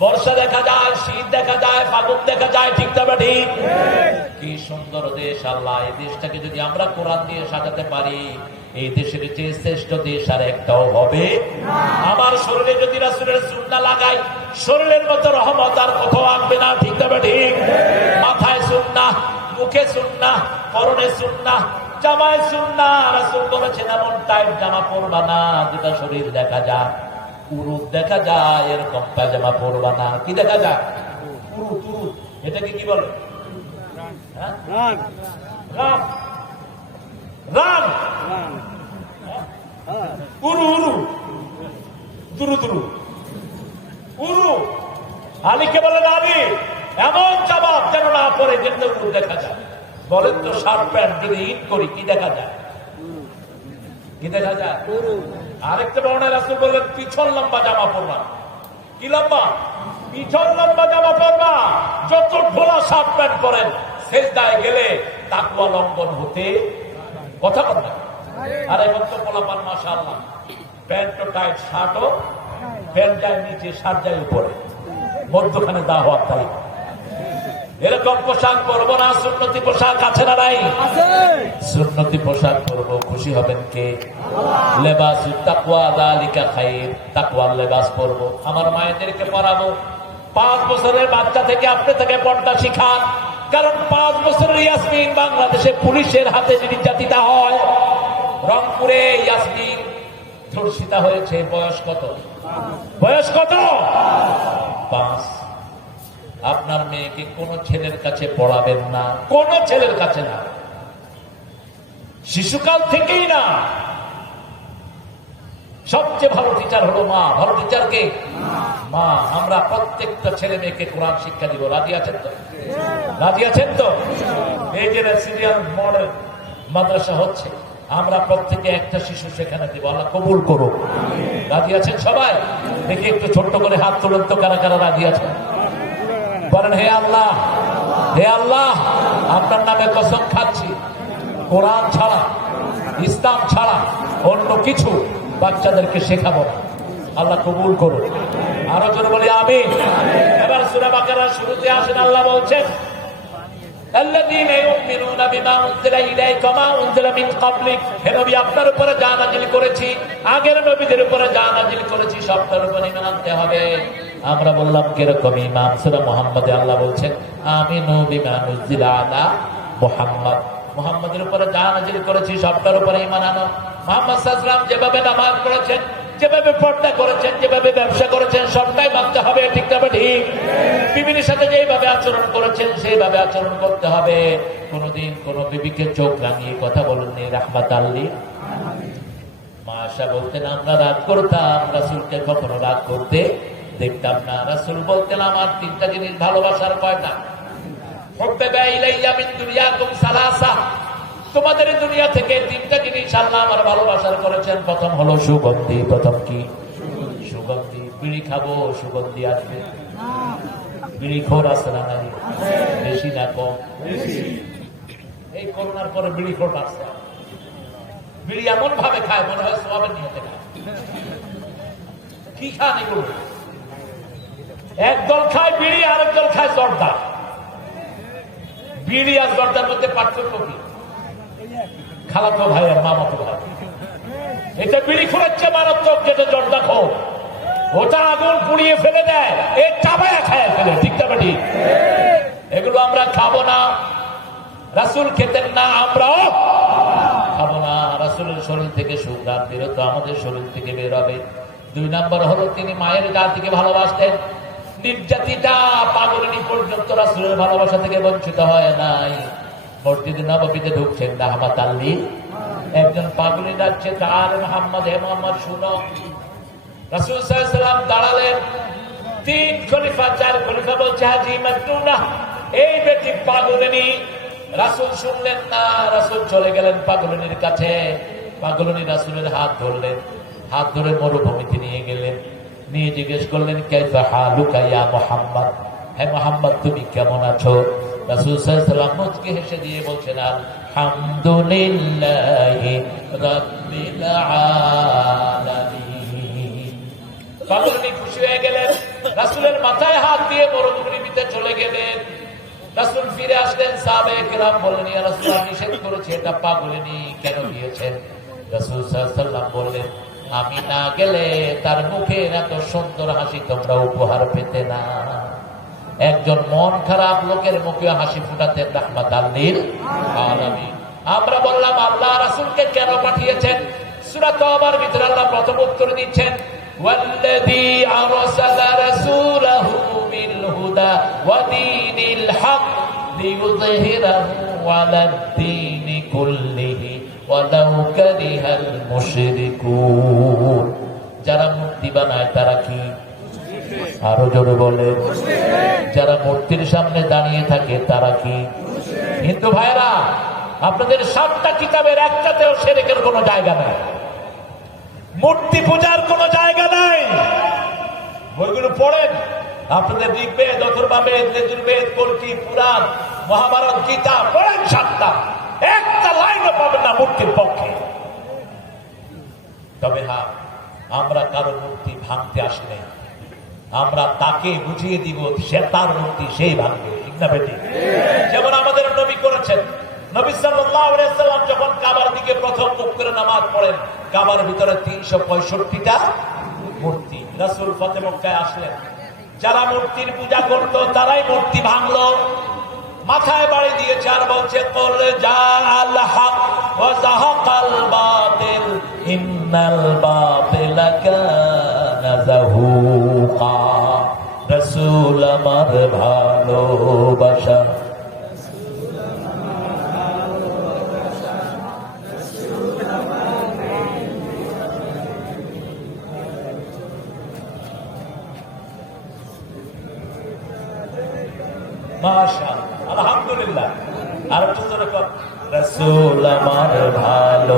বর্ষা দেখা যায়, শীত দেখা যায়, ফাগুন দেখা যায়, ঠিক তবে ঠিক। কি সুন্দর দেশ আল্লাহ! এই দেশটাকে যদি আমরা কোরআন দিয়ে সাজাতে পারি, এই দেশের যে শ্রেষ্ঠ দেশ আর একটাও হবে। আমার শরীরে যদি রাসূলের সুন্নাহ লাগাই, শরীরের মতো রহমত আর কোথাও আসবে না, ঠিক তবে ঠিক। মাথায় সুন্নাহ, মুখে সুন্নাহ, পরনে সুন্নাহ, জামায় সুন্নাহ। রাসূল বলেছেন এমন টাইট জামা পরবা না যেটা শরীর দেখা যায়, পুরুত দেখা যায়, এরকম পায়জামা পরবা না। কি দেখা যায়? পুরুত। এটাকে কি বলে? রাম। উরু উরু, দুরু দুরু, উরু। আলীকে বলেন, আলী এমন জবাব যেন না পরে যেন উরু দেখা যায়। বলেন তো শার্ট প্যান্ট যদি ইট করি কি দেখা যায়? কি দেখা যায়? আরেকটা বর্ণায় রাসূল বললেন পিছন লম্বা জামা পরবা। কি লম্বা? পিছন লম্বা জামা পরবা। যত ঢোলা শার্ট প্যান্ট পরেন, সেজদায় গেলে তাকওয়া লঙ্ঘন হতে কথা বল না। আর এখন তো পোলাপান মাশাআল্লাহ, প্যান্টও টাইট, শার্টও প্যান্ট যায় নিচে, শার্ট যায় উপরে, মধ্যখানে দাওয়াত তাই। এরকম পোশাক পরবো না। সুন্নতি পোশাক আছে না নাই? সুন্নতি পোশাক পরবো, খুশি হবেন কে? লেবাসুত তাকওয়া যালিকা খায়র, তাকওয়ার লেবাস পরবো। আমার মায়েদেরকে পরাবো। 5 বছরের বাচ্চা থেকে আপনি তাকে পর্দা শিখান। কারণ 5 বছরের ইয়াসমিন বাংলাদেশে পুলিশের হাতে নির্যাতিতা হয়। রংপুরে ইয়াসমিন ধর্ষিতা হয়েছে। বয়স কত? বয়স কত? 5। আপনার মেয়েকে কোন ছেলের কাছে পড়াবেন না, কোন ছেলের কাছে না, শিশুকাল থেকেই না। সবচেয়ে ভালো টিচার হলো মা। ভালো টিচার কে? মা। আমরা প্রত্যেকটা ছেলে মেয়েকে কোরআন শিক্ষা দিব। রাজি আছেন তো? রাজি আছেন তো? এই যে রেসিডেন্সিয়াল মডেল মাদ্রাসা হচ্ছে, আমরা প্রত্যেকে একটা শিশু সেখানে দিব। আল্লাহ কবুল করুক। রাজি আছেন সবাই? দেখি একটু ছোট্ট করে হাত তুলেন তো, কারা কারা রাজি আছেন? বলেন, হে আল্লাহ, হে আল্লাহ, আপনার নামে কসম খাচ্ছি, কোরআন ছাড়া, ইসলাম ছাড়া অন্য কিছু বাচ্চাদেরকে শেখাবো না। আল্লাহ কবুল করুন। আরো জোরে বলি আমিন। এবার সূরা বাকারার শুরুতে আসেন, আল্লাহ বলছেন আল্লাযীনা ইউমিনুনা বিমা উনজিলা ইলাইকা ওয়া মা উনজিলা মিন ক্বাবলিক। হে নবী, আপনার উপরে যা নাযিল করেছি, আগের নবীদের উপরে যা নাযিল করেছি, সবটার উপরে ঈমান আনতে হবে। আমরা বললাম কিরকম ঈমান? সূরা মুহাম্মাদে আল্লাহ বলছেন আমিনু বিমা উনজিলা আলা মুহাম্মাদ। মুহাম্মাদের উপরে যা নাযিল করেছি সবটার উপরে ঈমান আনো। মুহাম্মদ সাল্লাল্লাহু আলাইহি ওয়াসাল্লাম যেভাবে নামাজ পড়েছেন, যেভাবে পর্দা করেছেন, যেভাবে ব্যবসা করেছেন, সবটাই মানতে হবে, ঠিক না ঠিক? বিবির সাথে যেভাবে আচরণ করেছেন সেইভাবে আচরণ করতে হবে। কোনদিন কোন বিবিকে চোখ রাঙিয়ে কথা বলেননি, রাহমাতাল লিল আলামিন। মা আয়েশা বলতেন আমরা রাগ করতাম, রাসূলকে কখনো রাগ করতে দেখতাম না। রাসূল বলতেন আমার 3টা জিনিস ভালোবাসার। কয়টা? হুব্বিবা ইলাইয়া মিন দুনিয়াকুম সালাসা। তোমাদের দুনিয়া থেকে 3টা জিনিস আল্লাহ আমার ভালোবাসার করেছেন। প্রথম হলো সুগন্ধি। প্রথম কি? সুগন্ধি। বিড়ি খাবো, সুগন্ধি আসবে। বিড়ি খোর আছে না নাই? বেশি না কম? এই করোনার পরে বিড়ি খোর আসছে। বিড়ি এমন ভাবে খায় মনে হয় সওয়াবের নিয়তে খায়। কি খান এগুলো? একদল খায় বিড়ি, আরেক দল খায় জর্দা। বিড়ি আর জর্দার মধ্যে পার্থক্য কি? খালাতো ভাই আর মামাতো ভাই। এটা বিড়ি খোরাচ্ছে মারাত্মক, যেটা জর্দা খো ওটা আগুন পুড়িয়ে ফেলে দেয়, এই চাবায়া খায় ফেলে, ঠিক না ঠিক? এগুলো আমরা খাবো না। রাসূল খেতেন না, আমরাও খাবো না। রাসূলের শরীর থেকে সুঘ্রাণ বেরোত, আমাদের শরীর থেকে বের হবে। 2 নম্বর হলো তিনি মায়ের জাতিকে ভালোবাসতেন। নির্যাতিতা পাগলিনী পর্যন্ত রাসূলের ভালোবাসা থেকে বঞ্চিত হয় নাই। মসজিদে নববীতে ঢুকছেন, রাহমাতাল লিল। একজন পাগলি যাচ্ছে, তার মুহাম্মদ, হে মুহাম্মদ শুনো। রাসূল সাল্লাল্লাহু আলাইহি ওয়াসাল্লাম দাঁড়ালেন। 3 খলিফা 4 খলিফা বলছে হাজি মাকতুনা, এই ব্যক্তি পাগলিনী। রাসূল শুনলেন না, রাসূল চলে গেলেন পাগলিনীর কাছে। পাগলিনী রাসূলের হাত ধরলেন, হাত ধরে মরুভূমিতে নিয়ে গেলেন। নিয়ে জিজ্ঞেস করলেন কাইফা হালুকা ইয়া মুহাম্মদ, হে মুহাম্মদ তুমি কেমন আছো? রাসূল সাল্লাল্লাহু আলাইহি ওয়াসাল্লাম মুচকি হেসে দিয়ে বলছেন আলহামদুলিল্লাহি রাব্বিল আলামিন। পাগলনি খুশি হয়ে গেলেন, রাসূলের মাথায় হাত দিয়ে মরুভূমিতে চলে গেলেন। রাসূল ফিরে আসলেন, সাহাবায়ে কেরাম বললেন, ইয়া রাসূলুল্লাহ, নিষেধ করেছে, এটা পাগলনি, কেন দিয়েছেন? রাসূল সাল্লাল্লাহু আলাইহি ওয়াসাল্লাম বললেন, আমি না গেলে তার মুখের এত সুন্দর হাসি তোমরা উপহার পেতে না। একজন মন খারাপ লোকের মুখে হাসি ফুটাতেন রাহমাতাল লিল আলামিন। আমরা বললাম, আল্লাহ রাসূলকে কেন পাঠিয়েছেন? সূরা তাওবার ভিতরে আল্লাহ প্রথম উত্তর দিচ্ছেন, ওয়াল্লাযী আরসালা রাসূলাহু বিল হুদা ওয়া দীনিল হক লিইয়ুযহিরাহু আলাদ দীনি কুল্লিহি ওয়ালাউ কারিহাল মুশরিকুন। যারা মূর্তি বানায় তারা কি? আরো জোরে বলেন। যারা মূর্তির সামনে দাঁড়িয়ে থাকে তারা কি? হিন্দু ভাইরা, আপনাদের 7টা কিতাবের একটাতেও শিরকের কোনো জায়গা নাই, মূর্তি পূজার কোনো জায়গা নাই। বইগুলো পড়েন, আপনাদের ঋগ্বেদ, অথর্ববেদ, যজুর্বেদ, কল্কি, পুরাণ, মহাভারত, গীতা পড়েন, 7টা একটা লাইনও পাবেন না মূর্তির পক্ষে। তবে হ্যাঁ, আমরা কারো মূর্তি ভাঙতে আসলে আমরা তাকে বুঝিয়ে দিব, সে তার মূর্তি সেই ভাঙবে, ঠিক না বেটি? যেমন আমাদের নবী করেছেন। নবী সাল্লাল্লাহু আলাইহি ওয়াসাল্লাম যখন কাবার দিকে প্রথম মুখ করে নামাজ পড়েন, কাবার ভিতরে 365টা মূর্তি। রাসূল ফতে মক্কায় আসলেন, যারা মূর্তির পূজা করত তারাই মূর্তি ভাঙলো, মাথায় বাড়ি দিয়েছে আর বলছে, কুল জাআল হক ওয়া যাহাকাল বাতিল ইন্নাল বাতিলা কানা যাহুকা। রাসূল আমার ভালোবাসা, মাশাআল্লাহ, আলহামদুলিল্লাহ। আর একটু জোরে কর, রাসূল আমার ভালো